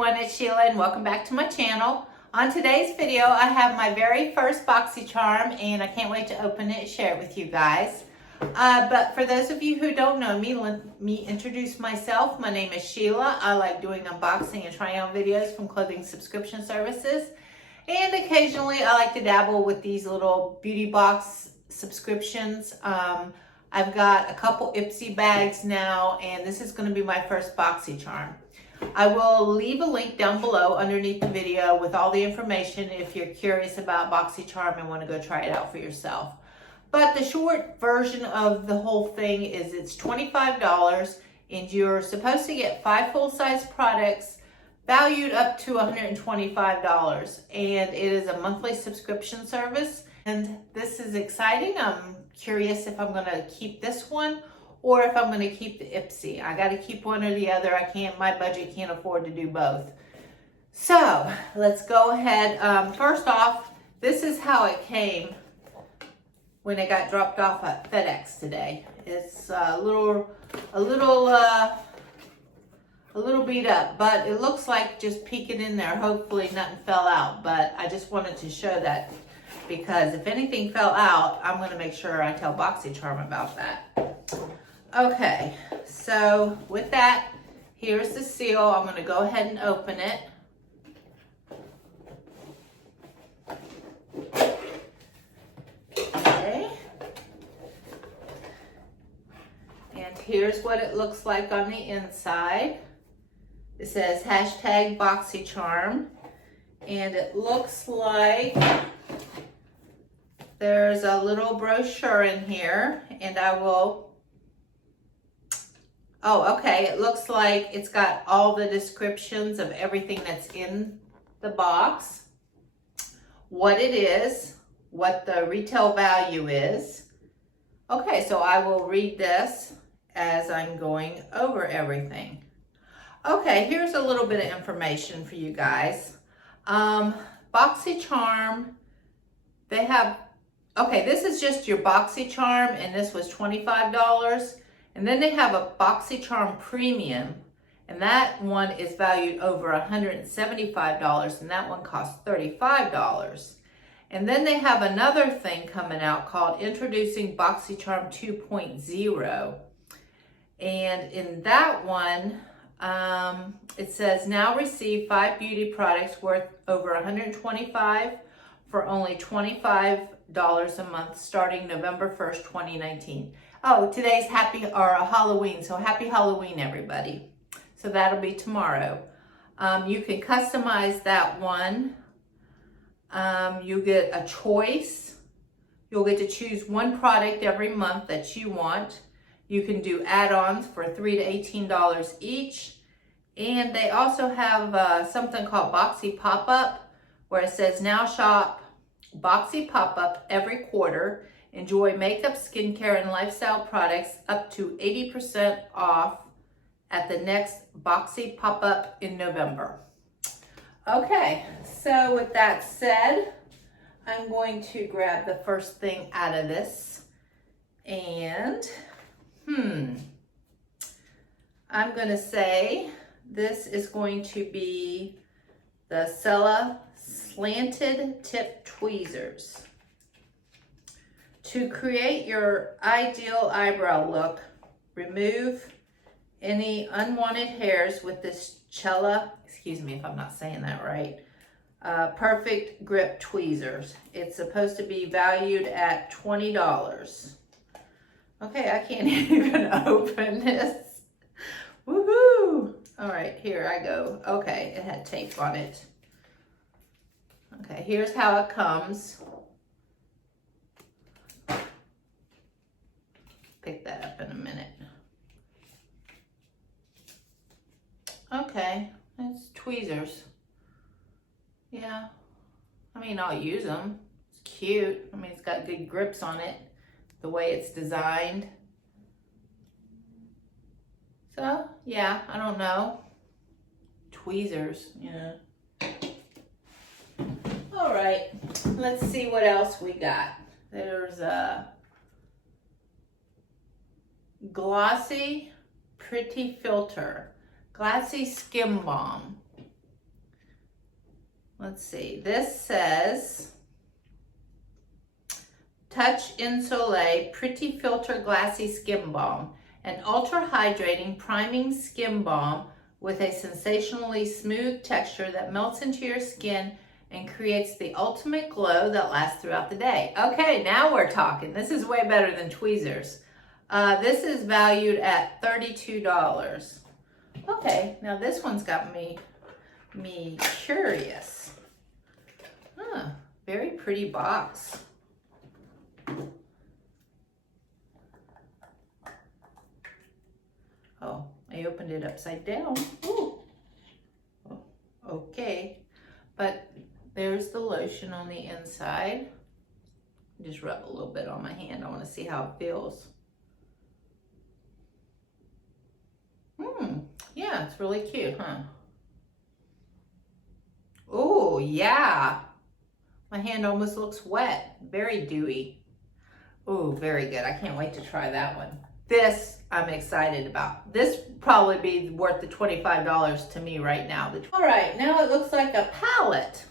everyone, it's Sheila and welcome back to my channel. On today's video, I have my very first Boxycharm and I can't wait to open it and share it with you guys. But for those of you who don't know me, let me introduce myself. My name is Sheila. I like doing unboxing and trying on videos from clothing subscription services. And occasionally I like to dabble with these little beauty box subscriptions. I've got a couple Ipsy bags now, and this is going to be my first Boxycharm. I will leave a link down below underneath the video with all the information if you're curious about Boxycharm and want to go try it out for yourself. But the short version of the whole thing is it's $25 and you're supposed to get 5 full-size products valued up to $125, and it is a monthly subscription service. And this is exciting. I'm curious if I'm going to keep this one or if I'm going to keep the Ipsy. I got to keep one or the other. My budget can't afford to do both. So let's go ahead. First off, this is how it came when it got dropped off at FedEx today. It's a little beat up, but it looks like just peeking in there. Hopefully nothing fell out, but I just wanted to show that because if anything fell out, I'm going to make sure I tell Boxycharm about that. Okay, so with that, here's the seal. I'm going to go ahead and open it. Okay. And here's what it looks like on the inside. It says hashtag Boxycharm, and it looks like there's a little brochure in here, and I will, it looks like it's got all the descriptions of everything that's in the box, what it is, what the retail value is. Okay, so I will read this as I'm going over everything. Okay, here's a little bit of information for you guys. Boxycharm, they have, this is just your Boxycharm, and this was $25. And then they have a Boxycharm Premium, and that one is valued over $175, and that one costs $35. And then they have another thing coming out called Introducing Boxycharm 2.0. And in that one, it says now receive 5 beauty products worth over $125 for only $25 a month starting November 1st, 2019. Oh, today's Halloween, so happy Halloween, everybody. So that'll be tomorrow. You can customize that one. You get a choice. You'll get to choose one product every month that you want. You can do add-ons for $3 to $18 each. And they also have something called Boxy Pop-Up, where it says now shop Boxy Pop-Up every quarter. Enjoy makeup, skincare, and lifestyle products up to 80% off at the next Boxy Pop-Up in November. Okay, so with that said, I'm going to grab the first thing out of this. And, I'm going to say this is going to be the Sheila Slanted Tip Tweezers. To create your ideal eyebrow look, remove any unwanted hairs with this Sheila, excuse me if I'm not saying that right, perfect grip tweezers. It's supposed to be valued at $20. Okay, I can't even open this. Woohoo! All right, here I go. Okay, it had tape on it. Okay, here's how it comes. Pick that up in a minute. Okay, it's tweezers. Yeah, I mean, I'll use them. It's cute. I mean, it's got good grips on it, the way it's designed. So, yeah, I don't know. Tweezers, yeah. All right, let's see what else we got. There's a glossy pretty filter, glossy skim balm. let's see, this says Touch Insole Pretty Filter Glassy Skin Balm, an ultra hydrating priming skin balm with a sensationally smooth texture that melts into your skin and creates the ultimate glow that lasts throughout the day. Okay, now we're talking. This is way better than tweezers. This is valued at $32. Okay, now this one's got me curious. Huh, very pretty box. Oh, I opened it upside down. Ooh. Oh, okay, but there's the lotion on the inside. Just rub a little bit on my hand. I want to see how it feels. Yeah, it's really cute, huh? Oh, yeah. My hand almost looks wet. Very dewy. Oh, very good. I can't wait to try that one. This I'm excited about. This probably be worth the $25 to me right now. All right, now it looks like a palette.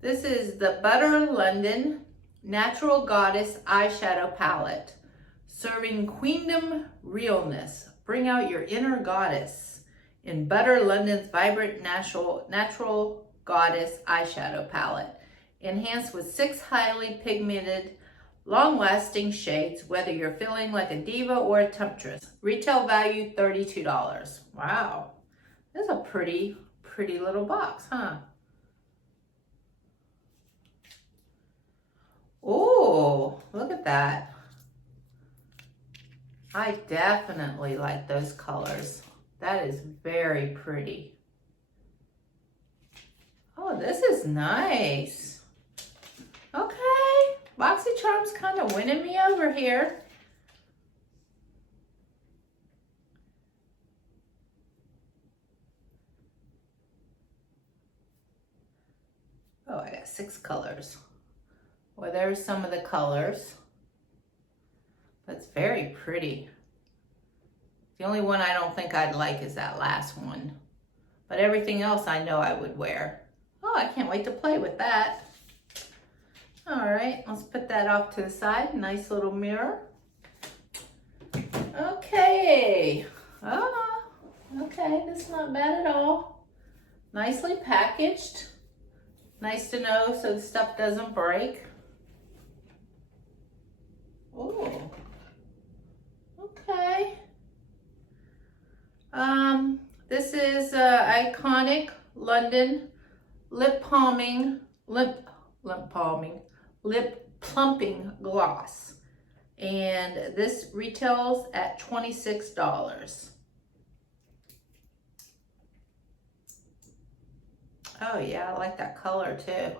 This is the Butter London Natural Goddess Eyeshadow Palette. Serving queendom realness. Bring out your inner goddess in Butter London's vibrant natural goddess eyeshadow palette. Enhanced with 6 highly pigmented, long-lasting shades, whether you're feeling like a diva or a temptress. Retail value $32. Wow, that's a pretty little box, huh? Oh, look at that. I definitely like those colors. That is very pretty. Oh, this is nice. Okay, Boxycharm's kind of winning me over here. Oh, I got 6 colors. Well, there's some of the colors. That's very pretty. The only one I don't think I'd like is that last one. But everything else I know I would wear. Oh, I can't wait to play with that. All right, let's put that off to the side. Nice little mirror. Okay. Oh, okay, this is not bad at all. Nicely packaged. Nice to know so the stuff doesn't break. Oh, okay. This is iconic London lip plumping gloss, and this retails at $26. Oh yeah, I like that color too.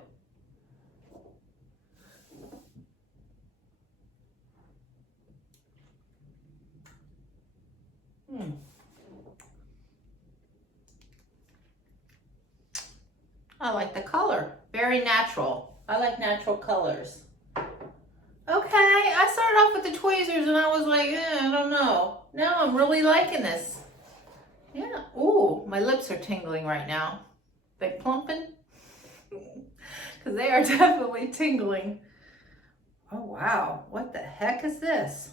I like the color. Very natural. I like natural colors. Okay, I started off with the tweezers and I was like, I don't know. Now I'm really liking this. Yeah. Ooh, my lips are tingling right now. They plumping? Because they are definitely tingling. Oh, wow. What the heck is this?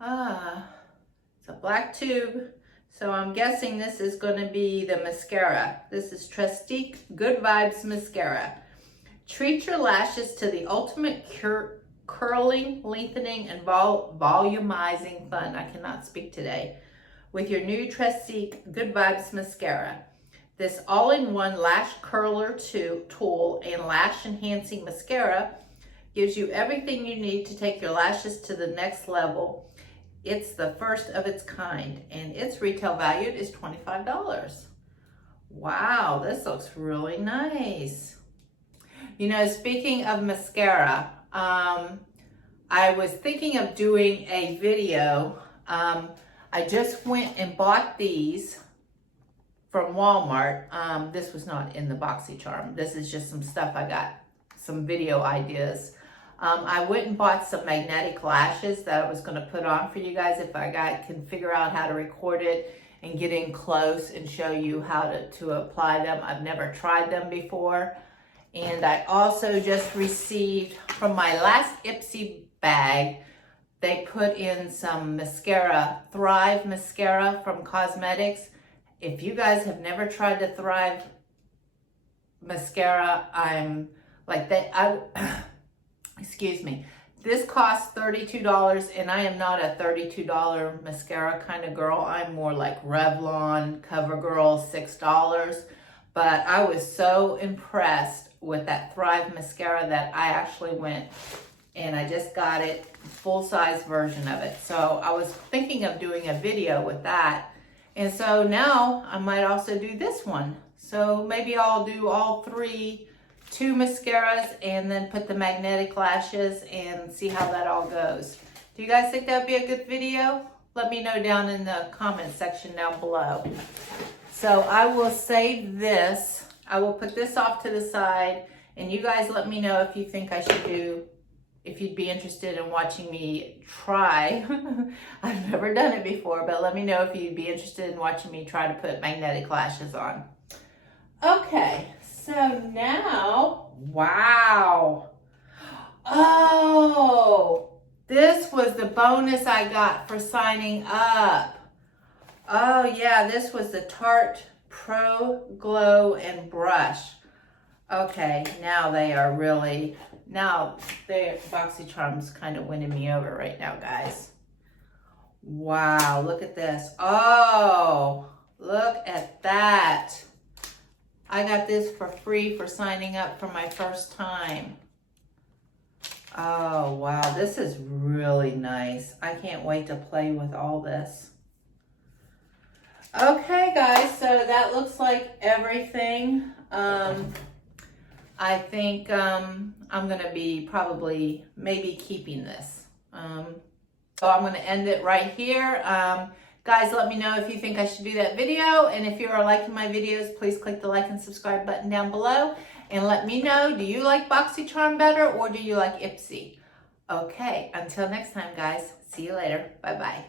It's a black tube. So I'm guessing this is going to be the mascara. This is Trestique Good Vibes Mascara. Treat your lashes to the ultimate curling, lengthening, and volumizing fun. I cannot speak today. With your new Trestique Good Vibes Mascara. This all-in-one lash curler tool and lash enhancing mascara gives you everything you need to take your lashes to the next level. It's the first of its kind, and its retail value is $25. Wow, this looks really nice. You know, speaking of mascara, I was thinking of doing a video. I just went and bought these from Walmart. This was not in the Boxycharm. This is just some stuff I got, some video ideas. I went and bought some magnetic lashes that I was going to put on for you guys if I can figure out how to record it and get in close and show you how to apply them. I've never tried them before. And I also just received from my last Ipsy bag, they put in some mascara, Thrive mascara from Cosmetics. If you guys have never tried the Thrive mascara, I'm like that. Excuse me. This costs $32, and I am not a $32 mascara kind of girl. I'm more like Revlon, CoverGirl, $6. But I was so impressed with that Thrive mascara that I actually went and I just got it, full-size version of it. So I was thinking of doing a video with that. And so now I might also do this one. So maybe I'll do all three, 2 mascaras, and then put the magnetic lashes and see how that all goes. Do you guys think that would be a good video? Let me know down in the comment section down below. So I will save this. I will put this off to the side, and you guys let me know if you think I should do, if you'd be interested in watching me try. I've never done it before, but let me know if you'd be interested in watching me try to put magnetic lashes on. Okay, so now, wow. Oh, this was the bonus I got for signing up. Oh yeah, this was the Tarte Pro Glow and Brush. Okay, now they are really, now Boxycharm's kind of winning me over right now, guys. Wow, look at this. Oh, look at that. I got this for free for signing up for my first time. Oh, wow, this is really nice. I can't wait to play with all this. Okay, guys, so that looks like everything. I think I'm gonna be probably maybe keeping this. So I'm gonna end it right here. Guys, let me know if you think I should do that video, and if you are liking my videos, please click the like and subscribe button down below, and let me know, do you like Boxycharm better or do you like Ipsy? Okay, until next time, guys, see you later. Bye-bye.